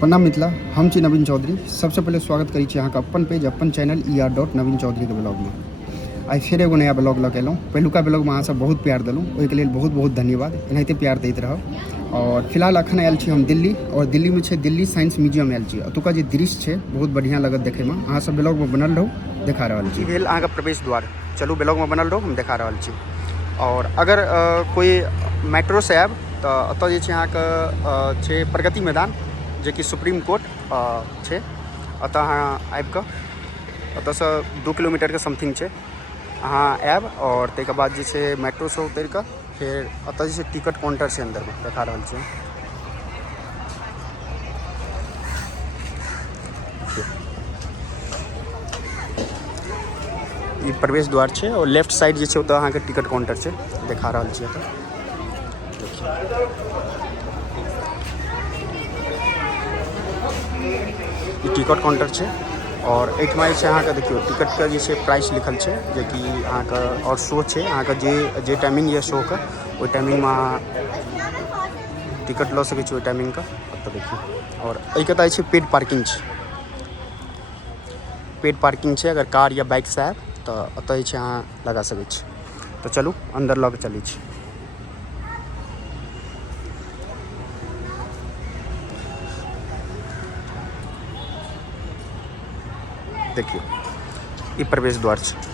प्रणाम मिथिला, हम छी नवीन चौधरी। सबसे पहले स्वागत करी अहाँ अपन पेज अपन चैनल ER.नवीन चौधरी के ब्लॉग में। आई फिर एगो नया ब्लॉग लग एलूँ। पहलुका ब्लॉग में अहाँ सब बहुत प्यार दिलूँ, ओहिके लेल बहुत बहुत धन्यवाद। एनाहिते प्यार दैत रहब। और फिलहाल अखन आयल छी हम दिल्ली, और दिल्ली में दिल्ली साइंस म्यूजियम आयल छी। ओतुका जे दृश्य है बहुत बढ़िया लगत देखे में। अहाँ सब ब्लॉग में बनल रहू, देखा रहल छी। भेल अहाँ के प्रवेश द्वार। चलू ब्लॉग में बनल रहू, हम देखा रहल छी। और अगर कोई मेट्रो से आयब तो अतः जे छै अहाँके छै प्रगति मैदान, जे कि सुप्रीम कोर्ट छै। अतः अहाँ आबि कऽ ओतऽसँ 2 किलोमीटर के समथिंग छै। अहाँ आयब और ताहिके बाद जे छै मेट्रोसँ उतरि कऽ फेर अतऽ जे छै टिकट काउंटर छै, अंदरमे देखा रहल छै। ई प्रवेश द्वार छै और लेफ्ट साइड जे छै ओतऽ अहाँके टिकट काउंटर छै, देखा रहल छी एतऽ। ई टिकट काउंटर छै और एहिठमा जे छै अहाँके देखियौ टिकट के जे छै प्राइस लिखल छै, जे कि अहाँके और शो छै अहाँके जे टाइमिंग यऽ शो के, ओहि टाइमिंग में अहाँ टिकट लऽ सकै छी ओहि टाइमिंग के। ओतऽ देखियौ और एहिके तऽ छै पेड पार्किंग छै। पेड पार्किंग छै, अगर कार या बाइक से आयब तऽ ओतऽ जे छै अहाँ लगा सकै छी। तऽ चलू अंदर लऽ कऽ चलै छी। देखिए ये प्रवेश द्वार छै।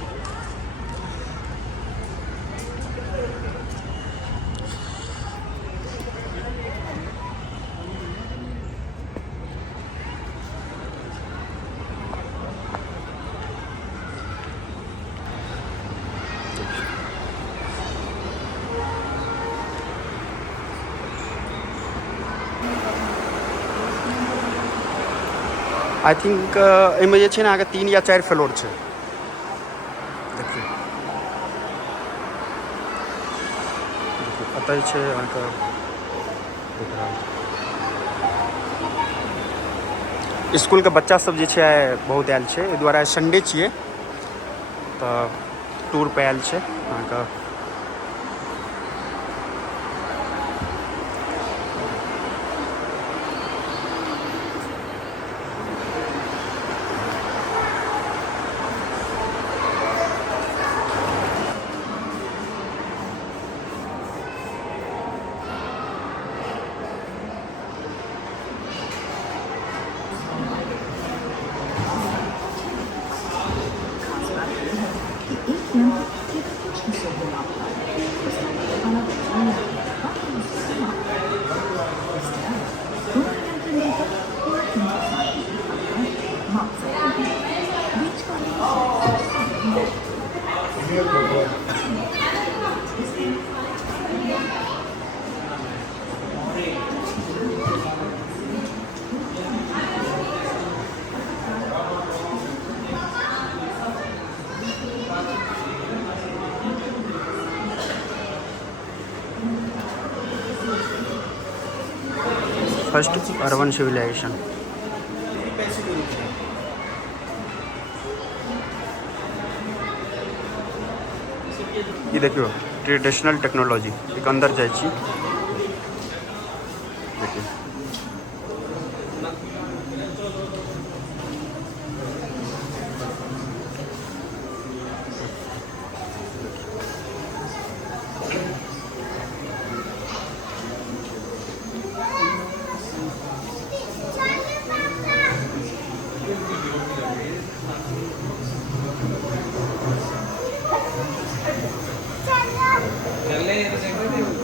आई थिंक एहिमे जे छै ने अहाँके 3 या 4 फ्लोर छै। देखिए एतऽ जे छै अहाँके देख रहल स्कूल के बच्चा सब जे छै बहुत आयल छै। एहि दुआरे संडे छियै तऽ टूर पे आयल छै अहाँके। First urban civilization. ये देखियो ट्रेडिशनल टेक्नोलॉजी एक अंदर जाए छी। देखिए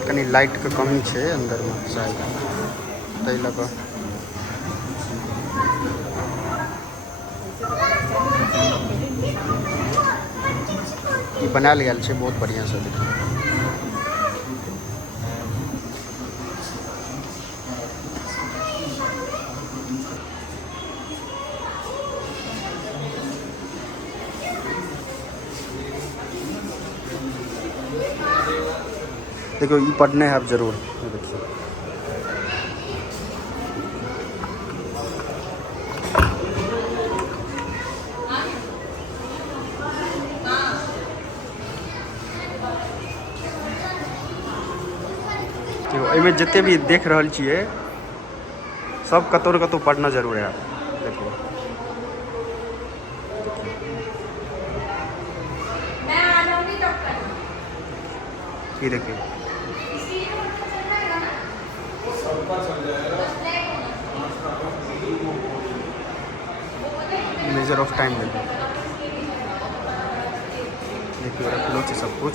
कनी लाइट के कमी छै अंदर में शायद, ताहि लऽ कऽ। ई बनायल गेल छै बहुत बढ़िया से। देखिए देखो ये पढ़ने हैं आप जरूर। देखिए एहिमे जते भी देख रहल छियै सब कतौ पढ़ना जरूर है। देखिए ये देखिए मेजर ऑफ टाइम देखिए रख लो से सब कुछ।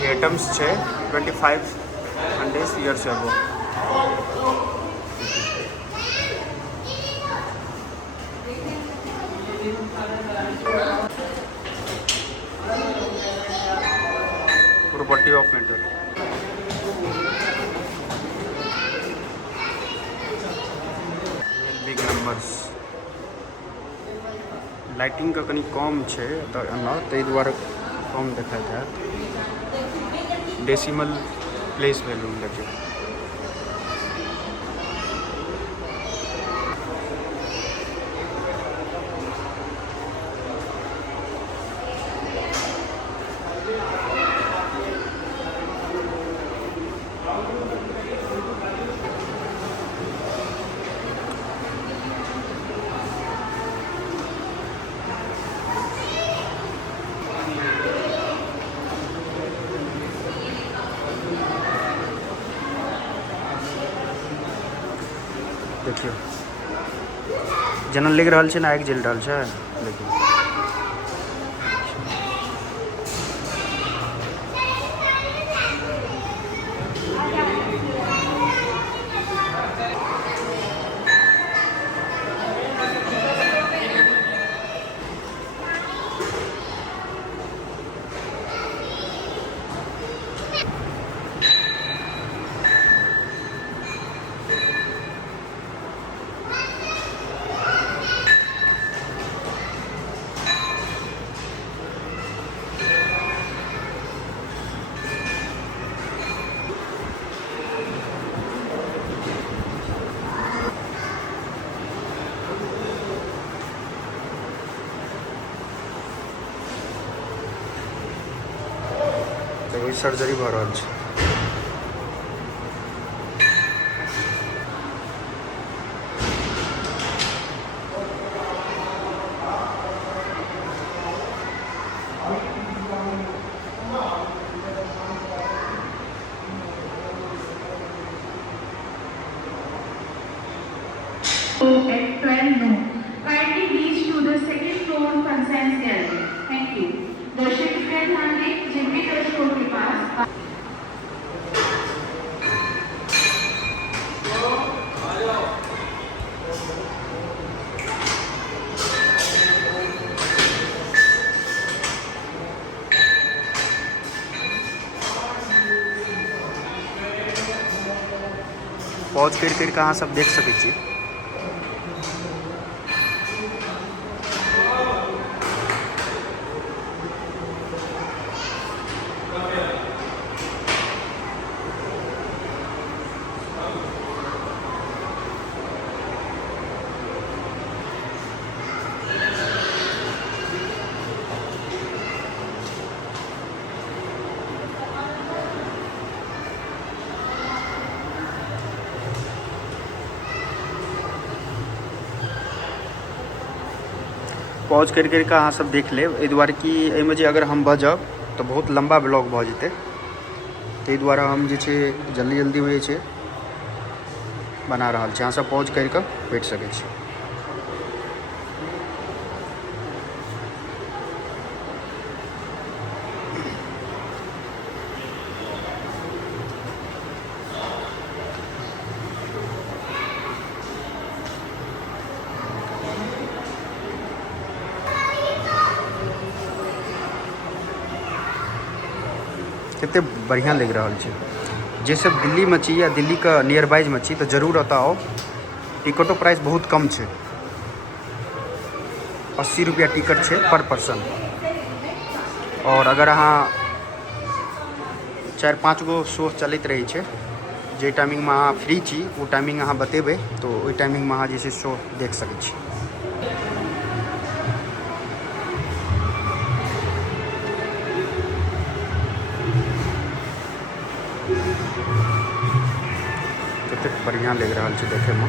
ये आइटम्स છે 2500 years ago। property of metal big numbers lighting का कनी कम है ताहि दुआरे कम देखाइत है। डेसिमल प्लेस वैल्यू देखिए देखियो जनरल लिख रहा है ना आग जल रहा है। देखिए सर्जरी भ रहा है। At 12 noon, kindly reach to the second floor consent gallery. Thank you. दर्शक कृपया ध्यान दें, जिन भी दर्शकों के पास पॉज कर कहाँ सब देख सकै छी। पॉज कर अहाँ सब देख लेब, एहि दुआरे कि एहिमे जे अगर हम बजब तो बहुत लंबा ब्लॉग भऽ जेतै, ताहि दुआरे हम जे छै जल्दी जल्दीमे जे छै बना रहल छी। अहाँ सब पॉज कर बैठ सकै छी। कते बढ़िया लग रहा है। जे सब दिल्ली में छी या दिल्ली का नियर बाइज में छी तो जरूर अतः आओ। टिकटो प्राइस बहुत कम है, 80 रुपया टिकट है पर पर्सन। और अगर अहाँ 4-5 गो शो चलते रही है, जे टाइमिंग में अहाँ फ्री छी वो टाइमिंग अहाँ बतेबे तो वही टाइमिंग में अहाँ जैसे शो देख सकै छी। कते बढ़िया लग रहा है देखे में।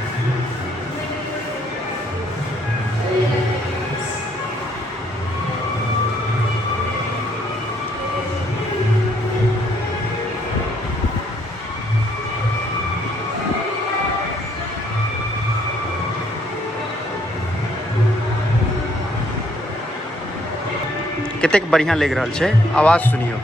कतेक बढ़िया लग रहा है, आवाज़ सुनियो।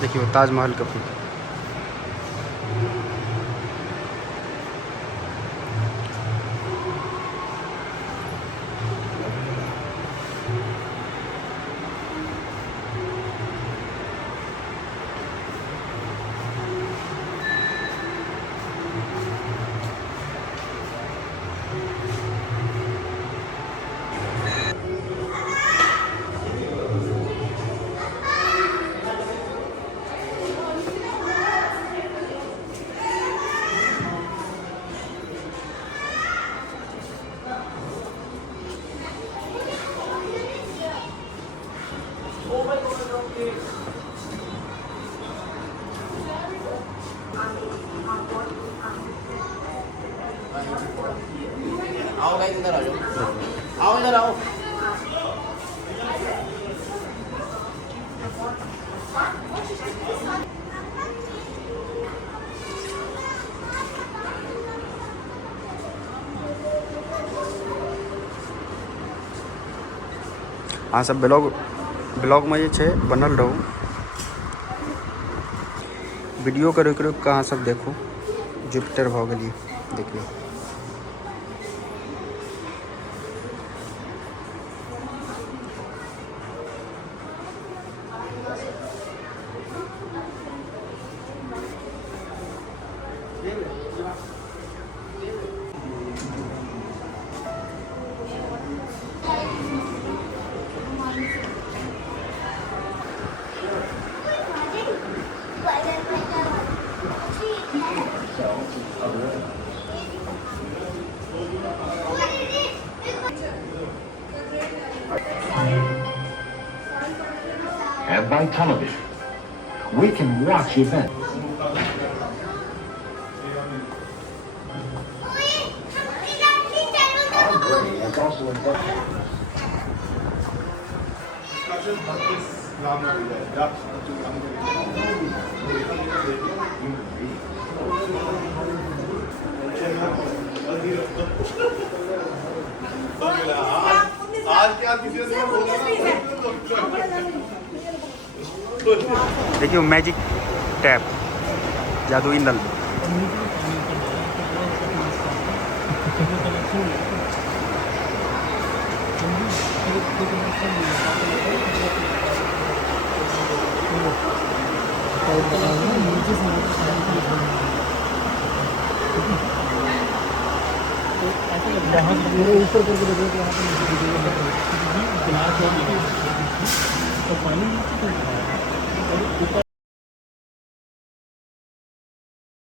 देखियो ताजमहल का फोटो। आओ गाइस इधर आ जाओ, आओ इधर आओ। अहाँ सब ब्लॉग में जे बनल रहू, वीडियो के रोक रोक के अहाँ सब देखू। जुपिटर भ गेलिए देखिए। And by television, we can watch events. It's also देखियो मैजिक टैप, जादुई नल। ऊपर करके देखो कि यहाँ पे